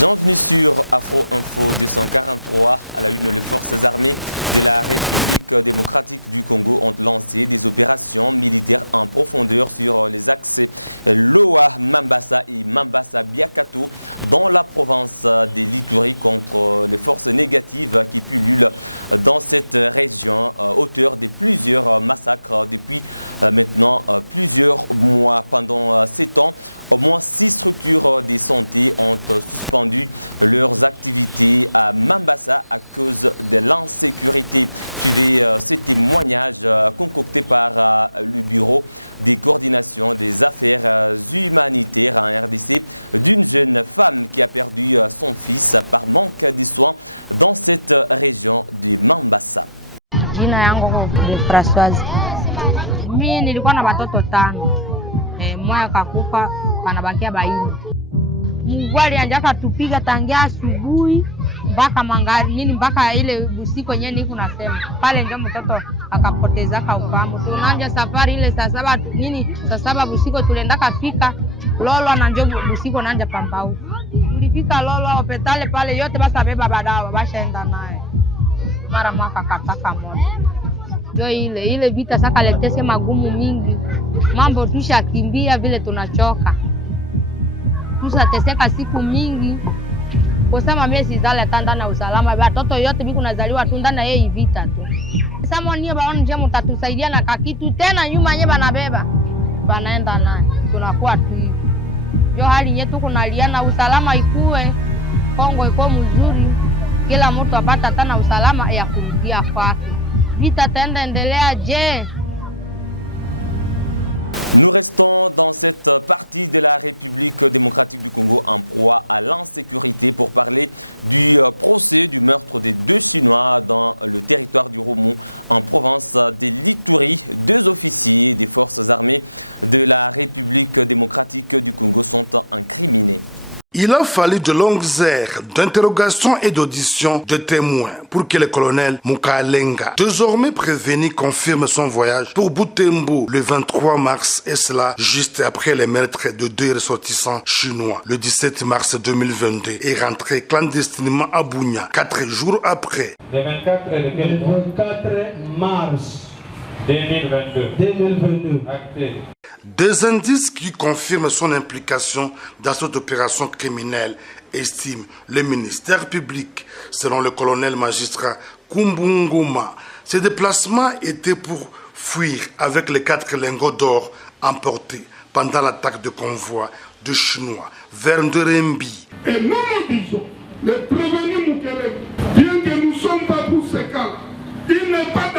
Bienvenue sur Afro Info 243. À la une, les forces armées de la République démocratique du Congo ont lancé des opérations militaires en profondeur sur les axes Loa, Mambasa et Mambasa-Biakato dans la province de l'Ituri contre les forces négatives qui pullulent dans cette région, auteur de plusieurs massacres depuis maintenant plusieurs mois. Pendant ces temps, au moins 6 structures de santé ont suspendu leurs activités à Mambasa à cause de l'insécurité. Suivez ce témoignage concocté par le Bureau de coordination des affaires humanitaires en RDC d'une jeune femme qui a perdu son fils par manque de soins dans cette région de Mambasa. Jina yangu ni Françoise. Mimi nilikuwa na watoto 5. Mmoja kakufa panabakia baini. Mungu alianza tupiga tangia asubuhi mpaka mangari nini mpaka ile usiku yenyewe niko nasema. Pale ndio mtoto akapoteza kaufahamu. Tunaanza safari ile saa 7 nini saa 7 usiku tulienda kafika Lolo na ndio usiku naanza Pampau. Tulifika Lolo hospitali pale yote basi abeba badawa bashaenda naye. Mara mwaka kataka moto. Ndio ile vita saka letese magumu mingi. Mambo tushakimbia vile tunachoka. Tusateseka siku mingi. Kusema mimi sizala tanda na usalama. Watoto yote biko nazaliwa tu ndani ya vita tu. Sasa nio baone je mtatusaidia na kakitu tena nyuma nye banabeba. Banaenda nani? Tunakuwa tu hivi. Ndio hali yetu kunaliana usalama ikue. Kongo iko mzuri. Kila mtu apata tena usalama ya kurudia kwake. Vita tenda endelea je? Nous restons dans cette partie de la République démocratique du Congo en proie à l'insécurité pour parler du procès du meurtre des 2 Chinois dans le territoire du Romou en province de l'Ituri. 2 officiers des forces armées de la République démocratique du Congo sont incriminés. Il a fallu de longues heures d'interrogation et d'audition de témoins pour que le colonel Mukalenga, désormais prévenu, confirme son voyage pour Butembo le 23 mars, et cela juste après le meurtre de 2 ressortissants chinois. Le 17 mars 2022 est rentré clandestinement à Bunia, 4 jours après. Le 24 mars 2022. Acté. 2 indices qui confirment son implication dans cette opération criminelle, estime le ministère public. Selon le colonel magistrat Kumbunguma, ces déplacements étaient pour fuir avec les 4 lingots d'or emportés pendant l'attaque de convoi de Chinois vers Ndorembi. Et nous disons, le prévenu Mukelele, bien que nous ne sommes pas pour ce cas, il n'est pas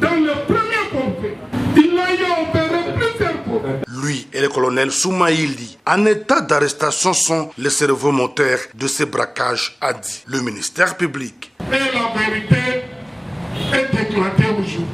dans le premier conflit. Il a eu opéré plusieurs fois. Lui et le colonel Soumaïli, en état d'arrestation, sont les cerveaux moteurs de ces braquages, a dit le ministère public. Et la vérité est éclatée aujourd'hui.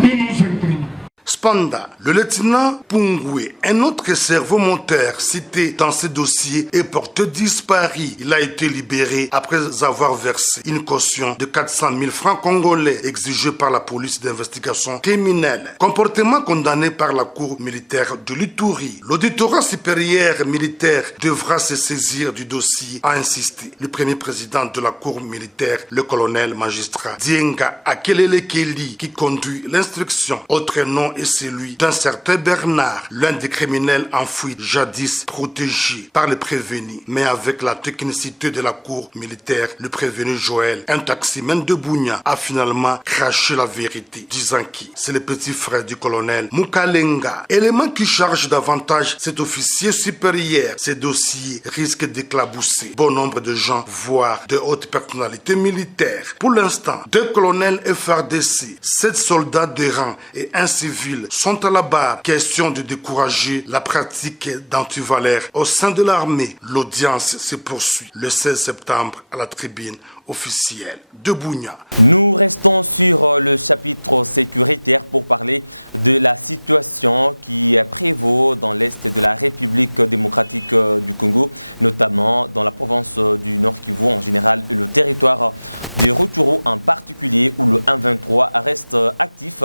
Nous nous imprimons. Cependant, le lieutenant Pungwe, un autre cerveau moteur cité dans ce dossier, est porté disparu. Il a été libéré après avoir versé une caution de 400 000 francs congolais exigée par la police d'investigation criminelle. Comportement condamné par la cour militaire de l'Ituri. L'auditorat supérieur militaire devra se saisir du dossier, a insisté le premier président de la cour militaire, le colonel magistrat Dienga Akelele Kelly, qui conduit l'instruction. Autre nom est celui d'un certain Bernard, l'un des criminels enfouis jadis protégés par le prévenu. Mais avec la technicité de la cour militaire, le prévenu Joël, un taximan de Bunia, a finalement craché la vérité, disant qui c'est le petit frère du colonel Mukalenga. Élément qui charge davantage cet officier supérieur. Ces dossiers risquent d'éclabousser bon nombre de gens, voire de hautes personnalités militaires. Pour l'instant, 2 colonels FARDC, 7 soldats de rang et un civil sont à la barre. Question de décourager la pratique d'antivaleurs au sein de l'armée. L'audience se poursuit le 16 septembre à la tribune officielle de Bunia. Nous restons sur le chapitre sécuritaire pour parler de la situation qui prévaut dans l'est de la République démocratique du Congo, notamment dans la province du Nord Kivu en général et le territoire de Rutshuru en particulier où le 1-23 reste actif.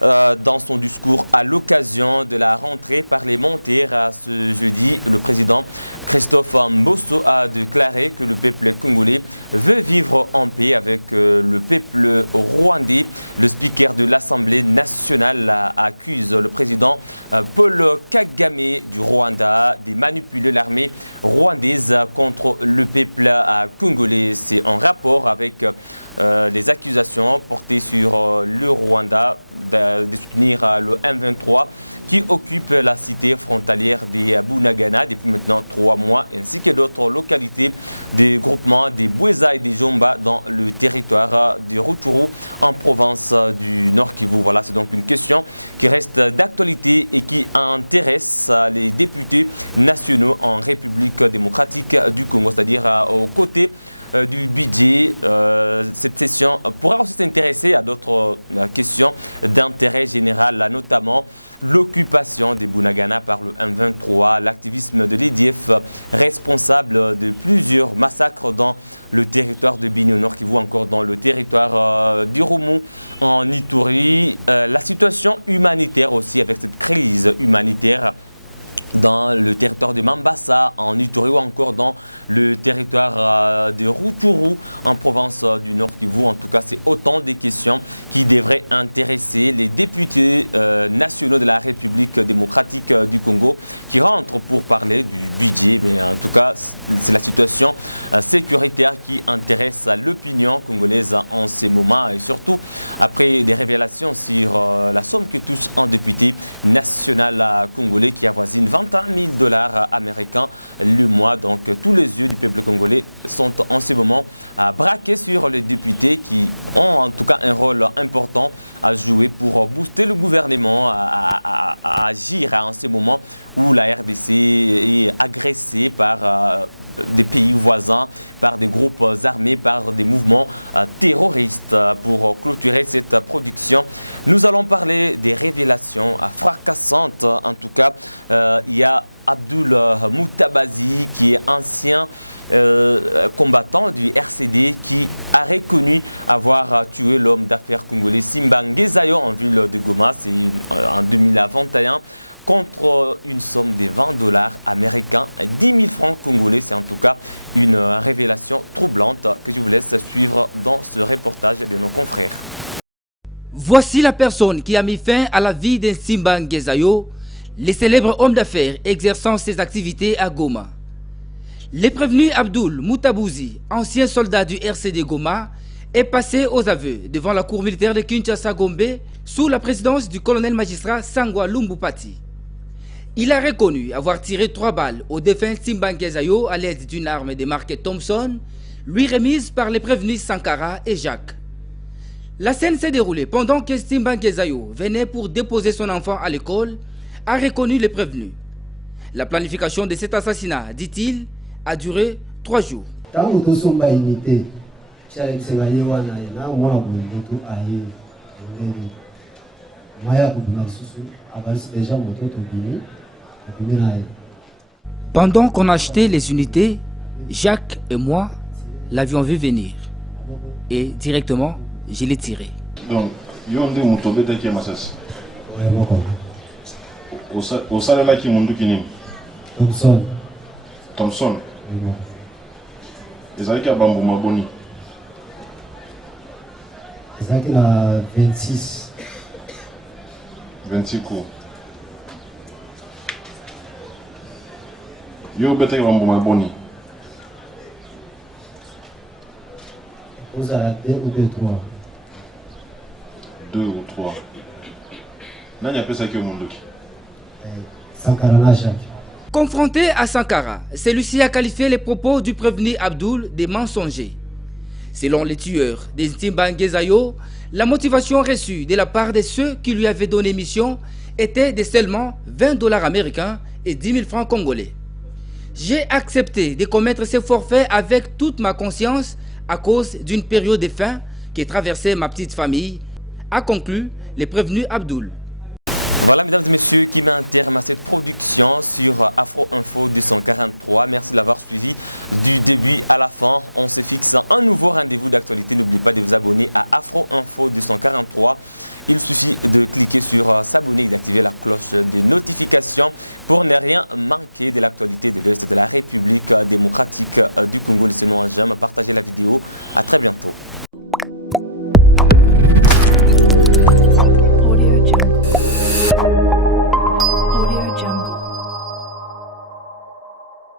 Dans son discours à l'occasion de la rentrée parlementaire ce jeudi, le président Christophe Mbosso a déclaré que le peuple congolais veut vivre en paix avec le peuple rwandais. Le speaker de l'Assemblée nationale accuse le président Paul Kagame du Rwanda de manipuler l'armée rwandaise contre le peuple congolais. C'est en rapport avec les accusations portées sur le Rwanda de soutenir le M23 qui occupe la cité frontalière de Bunagana depuis maintenant 3 mois, ainsi que d'autres localités des groupements des Boueza et des Jomba dans le territoire de Rutshuru en province du Nord Kivu. Voilà, c'est donc une question qui reste d'actualité et qui intéresse les députés nationaux en République démocratique du Congo, c'est-à-dire aux côtés du budget. Cette session pourra aussi s'intéresser à d'autres questions d'intérêt général, notamment l'occupation des Bunagana par le M23, l'activisme de l'EDF responsable de plusieurs massacres dans le territoire de Bini au Nord Kivu, encore dans le territoire d'Irumu en Ituri, la situation humanitaire aussi avec cette crise humanitaire dans le territoire de Mambasa, en Ituri ou encore dans le territoire de Rutshuru en province du Nord Kivu. En tout cas, c'est autant de questions qui devraient intéresser les députés nationaux de la République démocratique du Congo qui rentrent pour parler du budget. Mais en tout cas, c'est la situation sécuritaire qui intéresse l'opinion congolaise en ces moments et surtout après des révélations sur la somme que touche un député national congolais qui avoisine 21 000 $ américains le mois. Donc tous les yeux du peuple congolais sont en ce moment braqués sur les députés qui ont en tout cas un rôle important à jouer pour booster le gouvernement à agir en ce moment où la RDC est agressée par des pays voisins, par des groupes armés, par des mouvements terroristes. Pour clôturer cette production, nous allons parler des révélations fracassantes. En tout cas, il y a Abdoul Moutabazi qui est ancien combattant du RCD qui a reconnu avoir tué l'homme d'affaires congolais Simba Ngezayo en ville de Goma, c'est en 2021, contre une somme de 20 $ américains, 10 000 francs congolais. C'est en tout cas une révélation troublante que je vous laisse suivre dans ce reportage de nos confrères. Voici la personne qui a mis fin à la vie de Simba Ngezayo, le célèbre homme d'affaires exerçant ses activités à Goma. Le prévenu Abdoul Moutabazi, ancien soldat du RCD Goma, est passé aux aveux devant la cour militaire de Kinshasa-Gombe sous la présidence du colonel magistrat Sangwa Lumbupati. Il a reconnu avoir tiré 3 balles au défunt Simba Ngezayo à l'aide d'une arme de marque Thompson, lui remise par les prévenus Sankara et Jacques. La scène s'est déroulée pendant que Simba Ngezayo venait pour déposer son enfant à l'école, a reconnu les prévenus. La planification de cet assassinat, dit-il, a duré 3 jours. Pendant qu'on achetait les unités, Jacques et moi l'avions vu venir. Et directement, je l'ai tiré. Donc, Yonde Moutobeta qui est massas. Au salaire là qui est Kinim. Thompson. Thompson. Les Alika Bambou Maboni. Les Alika 26. 26 coups. Yo bete Bambou Maboni. Vous avez 2 ou 2, 3. 2 ou 3. Nani appelle ça qui est Munduki? Sankara Jacques. Confronté à Sankara, celui-ci a qualifié les propos du prévenu Abdoul de mensongers. Selon les tueurs des Simba Ngezayo, la motivation reçue de la part de ceux qui lui avaient donné mission était de seulement 20 $ américains et 10 000 francs congolais. J'ai accepté de commettre ces forfaits avec toute ma conscience, à cause d'une période de faim qui traversait ma petite famille, a conclu le prévenu Abdoul. Voilà, mesdames et messieurs, qui met un terme à cette production sur Afro Info 243. Merci de l'avoir suivi du début à la fin. On se fixe un nouveau rendez-vous d'actualité. N'oubliez pas de vous abonner à Afro Info 243. Il suffit de cliquer sur s'abonner et d'activer la cloche de notification pour ne rien manquer de l'actualité de l'Est de la République démocratique du Congo. Laissez-nous un j'aime, partagez la vidéo. À très bientôt.